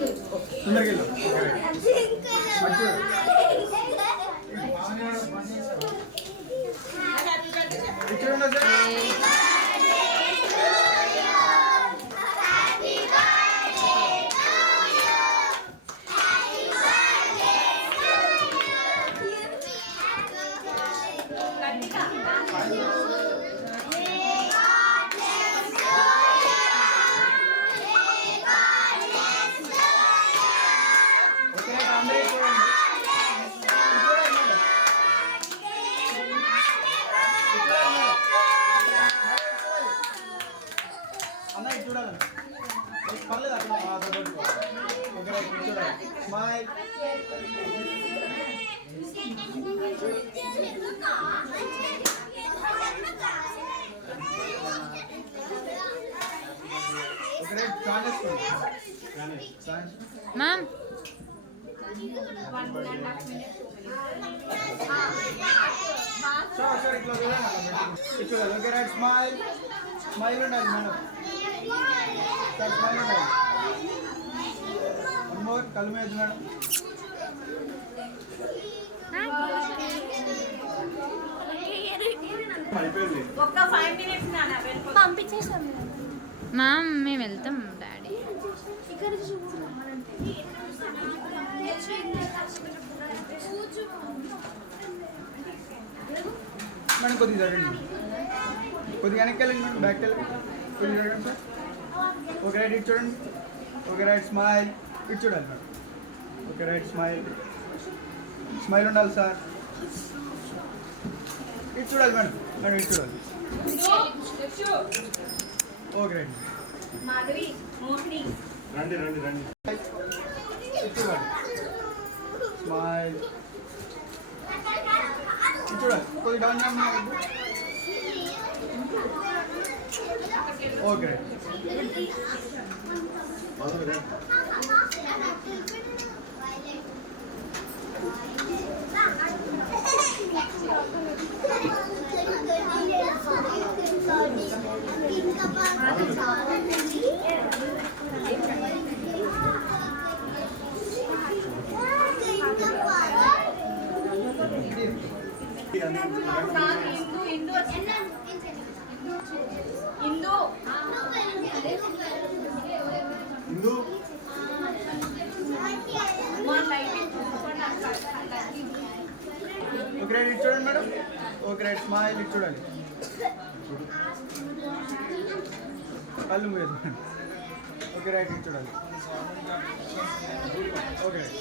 తొందరగా వెళ్ళు. ఇక్కడ ఉండదు సార్. అన్న చూడాలి పర్లేదు అక్కడ చూడాలి స్మైల్ మ్యామ్ చూడాలి ఓకే రైట్ స్మైల్ స్మైల్ ఉండాలి మేడం సార్ స్మైల్ ఉండాలి మోర్ కళ్ళు మీద మేడం పంపించేసాం మ్యామ్ మేము వెళ్తాం డాడీ మేడం కొద్దిగా జరగండి కొద్దిగా వెనక్కి వెళ్ళండి మేడం బ్యాక్ వెళ్ళండి కొద్దిగా జరగండి సార్ ఓకే రైట్ ఇటు చూడండి ఓకే రైట్ స్మైల్ ఇటు చూడాలి madam okay right smile smile ఉండాలి సార్ ఇటు చూడాలి మేడం మేడం ఇటు చూడాలి ఓకే రైట్ రండి రండి రండి ఇటు చూడాలి స్మైల్ ఇటు చూడాలి కొద్దిగా డౌన్ చేయండి ఓకే రైట్ ఇందు ఓకే రైట్ ఇటు చూడండి మేడం ఓకే రైట్ స్మైల్ ఇటు చూడాలి కళ్ళు మూయదు మేడం ఓకే రైట్ ఇటు చూడాలి ఓకే రైట్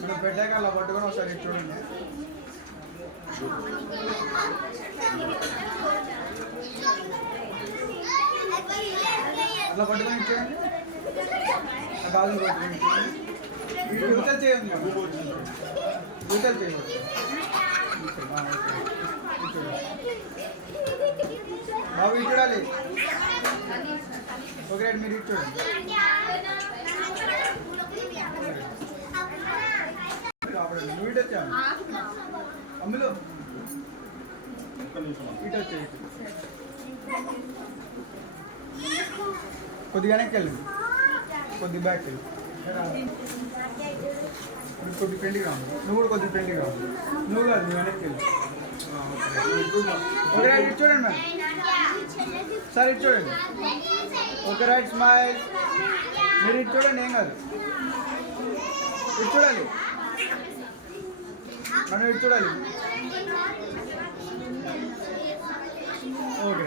మనం పెట్టాక అలా పట్టుకొని ఒకసారి ఇటు చూడండి అలా పట్టుకొని చూడండి బాగా పట్టుకొని యూతలు చేయండి యూతలు చేయండి బాబు ఇటు చూడాలి ఓకే రైట్ మీరు ఇటు చూడండి నువ్వు ఇటు వచ్చాము అమ్ములు ఇటు వచ్చాయి కొద్దిగా వెనక్కి వెళ్ళండి కొద్ది బ్యాక్ వెళ్ళి కొద్ది ఫ్రెండ్గా రావు నువ్వు కూడా కొద్ది ఫ్రెండ్గా రావు నువ్వు కాదు నువ్వు వెనక్కి వెళ్ళి ఓకే రైట్ ఇటు చూడండి మేడం సార్ ఇటు చూడండి ఓకే రైట్ స్మైల్ మీరు ఇటు చూడండి ఏం కాదు ఇటు చూడాలి మనం ఇటు చూడాలి ఓకే